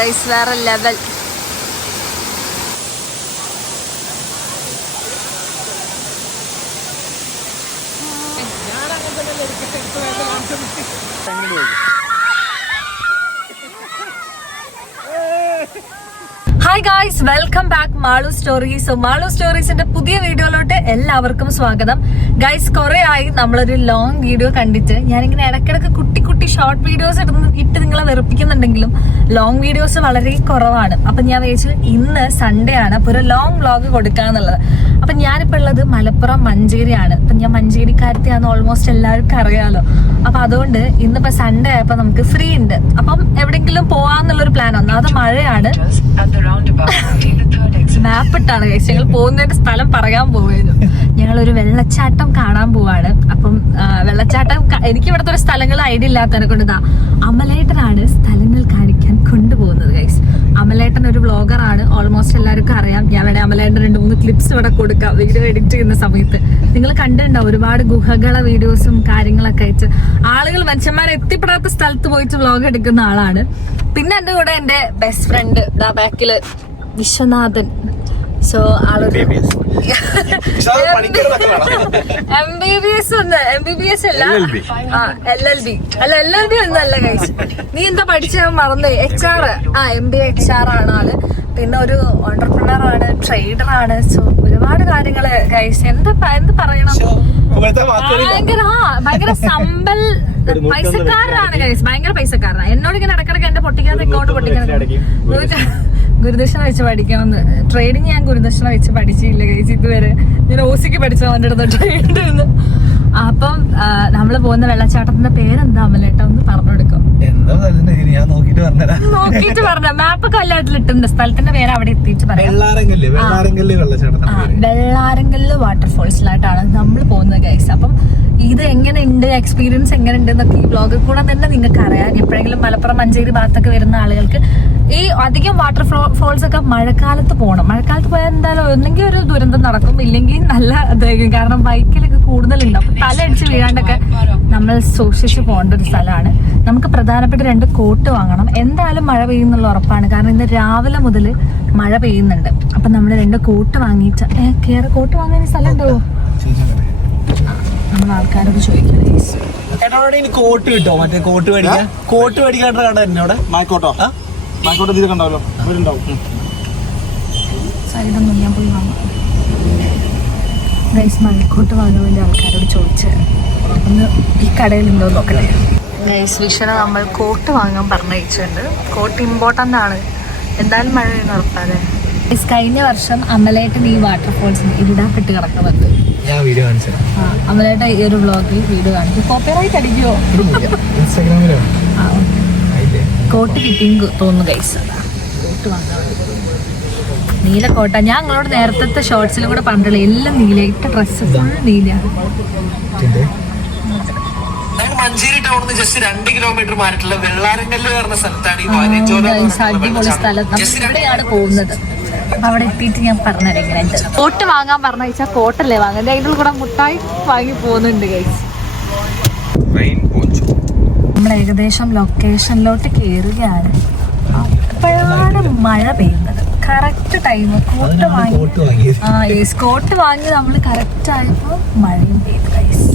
വേറെ level. Hi guys, welcome back Malu stories. So Malu സ്റ്റോറീസിന്റെ പുതിയ വീഡിയോയിലോട്ട് എല്ലാവർക്കും സ്വാഗതം. ഗായ്സ്, കുറെ ആയി നമ്മളൊരു ലോങ് വീഡിയോ കണ്ടിട്ട്. ഞാനിങ്ങനെ ഇടയ്ക്കിടയ്ക്ക് കുട്ടി കുട്ടി ഷോർട്ട് വീഡിയോസ് ഇട്ട് നിങ്ങളെ വെറുപ്പിക്കുന്നുണ്ടെങ്കിലും ലോങ് വീഡിയോസ് വളരെ കുറവാണ്. അപ്പൊ ഞാൻ വിചാരിച്ചു ഇന്ന് സൺഡേ ആണ്, അപ്പൊ ഒരു ലോങ് വ്ലോഗ് കൊടുക്കാന്നുള്ളത്. അപ്പൊ ഞാനിപ്പോ ഉള്ളത് മലപ്പുറം മഞ്ചേരിയാണ്. അപ്പൊ ഞാൻ മഞ്ചേരിക്കാരത്തെയാന്ന് ഓൾമോസ്റ്റ് എല്ലാവർക്കും അറിയാലോ. അപ്പൊ അതുകൊണ്ട് ഇന്നിപ്പോ സൺഡേ ആയപ്പോ നമുക്ക് ഫ്രീ ഉണ്ട്. അപ്പം എവിടെയെങ്കിലും പോവാന്നുള്ളൊരു പ്ലാൻ വന്നു. അത് മഴയാണ്. മാപ്പ് ഇട്ടാണ് കഴിച്ച് ഞങ്ങൾ പോകുന്നതിന്റെ സ്ഥലം പറയാൻ പോവുകയായിരുന്നു. ഞങ്ങളൊരു വെള്ളച്ചാട്ടം കാണാൻ പോവാണ്. അപ്പം വെള്ളച്ചാട്ടം എനിക്ക് ഇവിടുത്തെ ഒരു സ്ഥലങ്ങൾ ഐഡിയ ഇല്ലാത്തതിനെ കൊണ്ട് ഇതാ അമലേട്ടനാണ് സ്ഥലങ്ങൾ കാണിക്കാൻ കൊണ്ടുപോകുന്നത്. ഗൈസ്, അമലേട്ടൻ ഒരു വ്ളോഗറാണ്, ഓൾമോസ്റ്റ് എല്ലാവർക്കും അറിയാം. ഞാൻ വേണേ അമലേട്ടൻ 2-3 ക്ലിപ്സ് ഇവിടെ കൊടുക്കാം വീഡിയോ എഡിറ്റ് ചെയ്യുന്ന സമയത്ത്. നിങ്ങൾ കണ്ടിട്ടുണ്ടാവും ഒരുപാട് ഗുഹകളെ വീഡിയോസും കാര്യങ്ങളൊക്കെ ആയിട്ട്. ആളുകൾ മനുഷ്യന്മാരെ എത്തിപ്പെടാത്ത സ്ഥലത്ത് പോയിട്ട് വ്ളോഗ് എടുക്കുന്ന ആളാണ്. പിന്നെ എന്റെ കൂടെ എന്റെ ബെസ്റ്റ് ഫ്രണ്ട് ബാക്കില് വിശ്വനാഥൻ. സോ ആളൊരു MBBS അല്ല, LLB അല്ല, LLB ഒന്നല്ല ഗൈസ്. നീ എന്താ പഠിച്ച മറന്നേ? HR. MBA HR ആണ് ആള്. പിന്നെ ഒരു ഓണ്ടർപ്രണർ ആണ്, ട്രേഡർ ആണ്. സോ ഒരുപാട് കാര്യങ്ങള് ഗൈസ്. എന്ത് പറയണം, ഭയങ്കര സമ്പൽ പൈസക്കാരനാണ് ഗൈസ്, ഭയങ്കര പൈസക്കാരനാണ്. എന്നോട് ഇങ്ങനെ ഇടക്കിടക്ക് എന്റെ പൊട്ടിക്കാത്ത അക്കൗണ്ട് പൊട്ടിക്കാൻ ഗുരുദക്ഷിണ വെച്ച് പഠിക്കണമെന്ന്. ട്രേഡിങ് ഞാൻ ഗുരുദക്ഷിണ വെച്ച് പഠിച്ചില്ല ഗൈസ് ഇതുവരെ. ഞാൻ OCക്ക് പഠിച്ചു അവന്റെ അടുത്ത് ട്രേഡ്. അപ്പം നമ്മള് പോകുന്ന വെള്ളച്ചാട്ടത്തിന്റെ പേരെന്താ അമലേട്ടാ ഒന്ന് പറഞ്ഞു കൊടുക്കും? നോക്കിട്ട് പറഞ്ഞ മാപ്പ് കല്ലാട്ടിലിട്ടുണ്ട്. സ്ഥലത്തിന്റെ പേര് അവിടെ എത്തിയിട്ട് പറയാം. വെള്ളാരങ്കല്ല് വാട്ടർഫോൾസിലായിട്ടാണ് നമ്മൾ പോകുന്നത് ഗൈസ്. അപ്പം ഇത് എങ്ങനെയുണ്ട്, എക്സ്പീരിയൻസ് എങ്ങനെയുണ്ട് എന്നൊക്കെ ഈ വ്ളോഗിൽ കൂടെ തന്നെ നിങ്ങൾക്ക് അറിയാം. എപ്പോഴെങ്കിലും മലപ്പുറം മഞ്ചേരി ഭാഗത്തൊക്കെ വരുന്ന ആളുകൾക്ക് ഈ അധികം വാട്ടർഫോൾസ് ഒക്കെ മഴക്കാലത്ത് പോകണം. മഴക്കാലത്ത് പോയാൽ എന്തായാലും ഒന്നെങ്കിൽ ഒരു ദുരന്തം നടക്കും, ഇല്ലെങ്കിൽ നല്ല ഇതായിരിക്കും. കാരണം ബൈക്കിലൊക്കെ കൂടുതലുണ്ടാവും. തലയടിച്ച് വീഴാണ്ടൊക്കെ നമ്മൾ സൂക്ഷിച്ച് പോകേണ്ട ഒരു സ്ഥലമാണ്. നമുക്ക് പ്രധാനപ്പെട്ട 2 കോട്ട് വാങ്ങണം. എന്തായാലും മഴ പെയ്യുന്നുള്ള ഉറപ്പാണ്. കാരണം ഇന്ന് രാവിലെ മുതൽ മഴ പെയ്യുന്നുണ്ട്. അപ്പൊ നമ്മൾ 2 കോട്ട് വാങ്ങിയിട്ട് കോട്ട് വാങ്ങാൻ സ്ഥലം ഉണ്ടോ? നമ്മൾ ആൾക്കാരോട് ചോദിക്കാം. കോട്ട് കിട്ടോ? മറ്റേ കോട്ട് മേടിക്കാൻ, കോട്ട് മേടിക്കാണ്ട് കണ്ട എന്നോട് മാക്കോട്ടോ സൈഡൊന്നും ഞാൻ പോയി വാങ്ങാം ഗൈസ്. മഴക്കോട്ട് വാങ്ങാൻ വേണ്ടി ആൾക്കാരോട് ചോദിച്ച് ഒന്ന് ഈ കടയിലുണ്ടോ നോക്കട്ടെ ഗൈസ്. വിഷുവിനെ നമ്മൾ കോട്ട് വാങ്ങാൻ പറഞ്ഞിട്ടുണ്ട്. കോട്ട് ഇമ്പോർട്ടൻ്റ് ആണ്, എന്തായാലും മഴ പെയ്യുന്ന ഉറപ്പാണ്. കഴിഞ്ഞ വർഷം അമലേട്ടൻ ഈ വാട്ടർഫോൾസിന് ഇടാപ്പെട്ട് കിടക്കുന്നത് അമലേട്ട ഈ ഒരു വ്ളോഗിൽ വീഡിയോ കാണിക്കും. കോപ്പിറൈറ്റ് അടിക്കുമോ? കോട്ട് കിട്ടിയെന്ന് തോന്നുന്നു ഗൈസ്. കോട്ട് വാങ്ങാൻ നീല കോട്ട. ഞാൻ നിങ്ങളോട് നേരത്തെ ഷോർട്സിലും കൂടെ പറഞ്ഞിട്ടുള്ള എല്ലാം നീല. ഇട്ട ഡ്രസ്സ് ഫുൾ നീലയാണ്. മഞ്ചേരി ടൗണിൽ ജസ്റ്റ് 2 കിലോമീറ്റർ മാറിയിട്ടുള്ള വെള്ളാരങ്കല്ല് പറഞ്ഞ സ്ഥലത്താണ് അടിപൊളി സ്ഥലം. ഇവിടെയാണ് പോകുന്നത്. അവിടെ എത്തിയിട്ട് ഞാൻ പറഞ്ഞുതരാം എങ്ങനെയുണ്ട്. കോട്ട് വാങ്ങാൻ പറഞ്ഞാൽ കോട്ടല്ലേ വാങ്ങുന്നത്, അതിൻ്റെ കൂടെ മുട്ടായി വാങ്ങി പോകുന്നുണ്ട് ഗൈസ്. നമ്മൾ ഏകദേശം ലൊക്കേഷനിലോട്ട് കയറുകയാണ്. അപ്പോഴാണ് മഴ പെയ്യുന്നത്. Correct time. കോട്ട് വാങ്ങി നമ്മൾ കറക്റ്റ് ആയപ്പോൾ മഴയും പെയ്തു ഗൈസ്.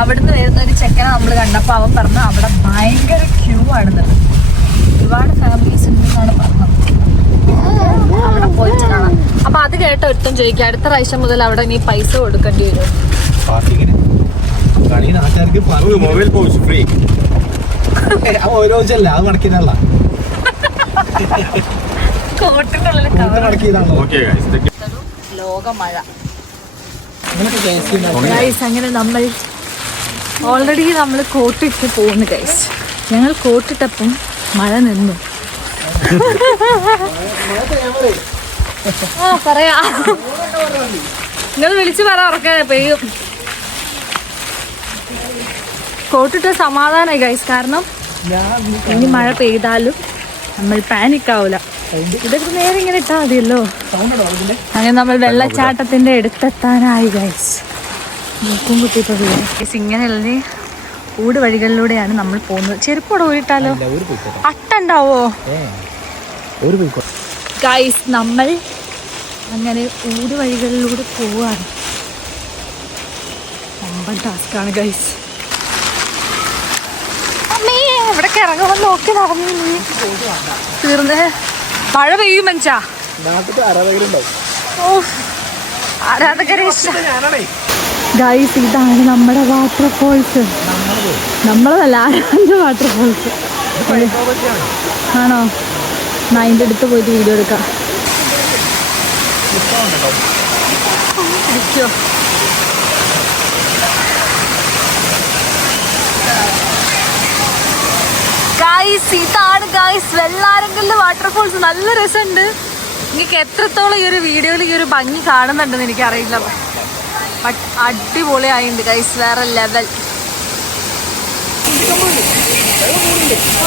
അവിടുന്ന് വരുന്ന ഒരു ചെക്കനെ നമ്മൾ കണ്ടപ്പോൾ അവൻ പറഞ്ഞു അവിടെ ഭയങ്കര ക്യൂ ആണെന്നുള്ളത്. ഒരുപാട് ഫാമിലീസ് ഉണ്ടെന്നാണ് പറഞ്ഞത്. അവിടെ പോയിട്ട് കാണാം. അപ്പൊ അത് കേട്ട ഒരുത്തം ചോദിക്കുക, അടുത്ത പ്രാവശ്യം മുതൽ അവിടെ നീ പൈസ കൊടുക്കേണ്ടി വരും. ലോക മഴ. അങ്ങനെ നമ്മൾ ഓൾറെഡി നമ്മൾ കോട്ടിട്ട് പോകുന്നു ഗൈസ്. ഞങ്ങൾ കോട്ടിട്ടപ്പം മഴ നിന്നു. പറയാ നിങ്ങൾ വിളിച്ചു പറ, ഉറക്കാൻ പെയ്യും. കോട്ടിട്ട് സമാധാനമായി ഗൈസ്. കാരണം ഇനി മഴ പെയ്താലും നമ്മൾ പാനിക്കാവൂല. ഇതൊക്കെ നേരെ ഇങ്ങനെ ഇട്ടാൽ മതിയല്ലോ. അങ്ങനെ നമ്മൾ വെള്ളച്ചാട്ടത്തിന്റെ അടുത്തെത്താനായി ഗൈസ്. മൂക്കും കുത്തിയിട്ട് ഗൈസ്. ഇങ്ങനെയുള്ള ഊട് വഴികളിലൂടെയാണ് നമ്മൾ പോകുന്നത്. ചെരുപ്പോടെ ഊരിട്ടാലോ? അട്ടുണ്ടാവോ? ഗൈസ് നമ്മൾ അങ്ങനെ ഊട് വഴികളിലൂടെ പോവാണ്. ഒമ്പൻ ടാസ്ക്കാണ് ഗൈസ്. അമ്മേ എവിടൊക്കെ ഇറങ്ങുമെന്ന് നോക്കി നടന്നു തീർന്നേ. മഴ പെയ്യും മനുഷ്യ. ഗൈസ് ഇതാണ് നമ്മുടെ വാട്ടർഫോൾസ്. നമ്മളതല്ല, ആരാന്റെ വാട്ടർഫോൾസ് ആണോ? അതിൻ്റെ അടുത്ത് പോയിട്ട് വീഡിയോ എടുക്കാം. ഗൈസ് ഇതാണ് ഗൈസ് വെള്ളാരങ്കലിലെ വാട്ടർഫോൾസ്. നല്ല രസമുണ്ട്. നിങ്ങൾക്ക് എത്രത്തോളം ഈ ഒരു വീഡിയോയിൽ ഈ ഒരു ഭംഗി കാണുന്നുണ്ടെന്ന് എനിക്കറിയില്ല. ബട്ട് അടിപൊളിയായിട്ടുണ്ട് ഗൈസ്, വേറെ ലെവൽ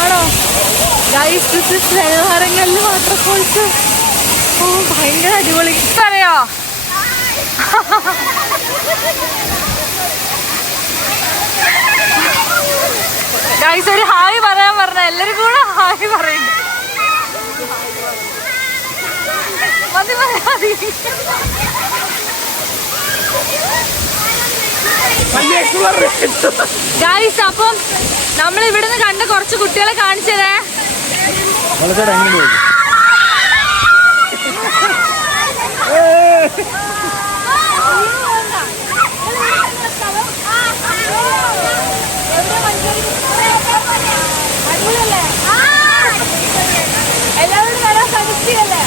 ആണോ ഗൈസ്. ദിസ് ഇസ് വെള്ളാരങ്കലിലെ വാട്ടർഫോൾസ്. ഓ ഭയങ്കര അടിപൊളി. അറിയോ ഗൈസ് ഒരു ഹായ് പറയാൻ പറഞ്ഞ എല്ലാരും കൂടെ ഹായ് പറയുന്നു. മതി മതി. ഗൈസ് അപ്പം നമ്മൾ ഇവിടുന്ന് കണ്ട കുറച്ച് കുട്ടികളെ കാണിച്ചതേ. എല്ലാവരും വരാൻ ശ്രമിച്ചല്ലേ?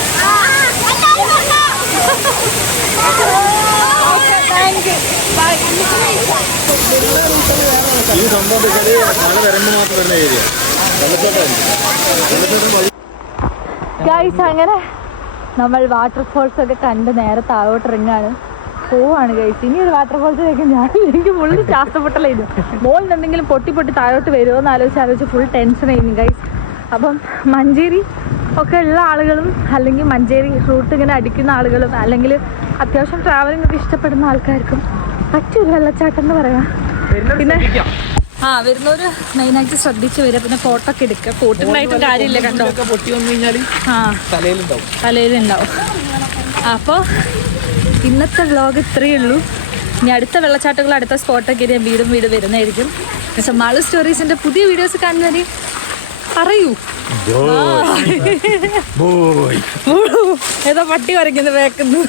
ഈ സംഭവം മഴ വരുമ്പോൾ മാത്രം വരുന്ന ഏരിയ. ഗൈസ് അങ്ങനെ നമ്മൾ വാട്ടർഫോൾസ് ഒക്കെ കണ്ട് നേരെ താഴോട്ട് ഇറങ്ങാനും പോവാണ് ഗൈസ്. ഇനി ഒരു വാട്ടർഫോൾസിലേക്ക് എനിക്ക് ഫുള്ള് ശ്വാസപ്പൊട്ടലായിരുന്നു. മോളിൽ എന്തെങ്കിലും പൊട്ടി താഴോട്ട് വരുമോ എന്ന് ആലോചിച്ച് ഫുൾ ടെൻഷനായിരുന്നു ഗൈസ്. അപ്പം മഞ്ചേരി ഒക്കെ ഉള്ള ആളുകളും അല്ലെങ്കിൽ മഞ്ചേരി റൂട്ട് ഇങ്ങനെ അടിക്കുന്ന ആളുകളും അല്ലെങ്കിൽ അത്യാവശ്യം ട്രാവലിംഗ് ഒക്കെ ഇഷ്ടപ്പെടുന്ന ആൾക്കാർക്കും പറ്റൊരു വെള്ളച്ചാട്ടം എന്ന് പറയാം. പിന്നെ വരുന്നവര് മെയിനായിട്ട് ശ്രദ്ധിച്ച് വരിക. പിന്നെ ഫോട്ടോ ഒക്കെ എടുക്കുക. ഫോട്ടോണ്ടായിട്ടും കാര്യമില്ല കണ്ടോ, പൊട്ടി വന്നു കഴിഞ്ഞാൽ തലയിലുണ്ടാവും. അപ്പോൾ ഇന്നത്തെ വ്ളോഗ് ഇത്രയേ ഉള്ളൂ. ഇനി അടുത്ത വെള്ളച്ചാട്ടങ്ങൾ അടുത്ത സ്പോട്ടൊക്കെ ഞാൻ വീടും വരുന്നതായിരിക്കും. പക്ഷെ മാളു സ്റ്റോറീസിന്റെ പുതിയ വീഡിയോസ് കാണുന്നതിന് പറയൂ. ഏതോ പട്ടി വരയ്ക്കുന്നു വേക്കുന്നു.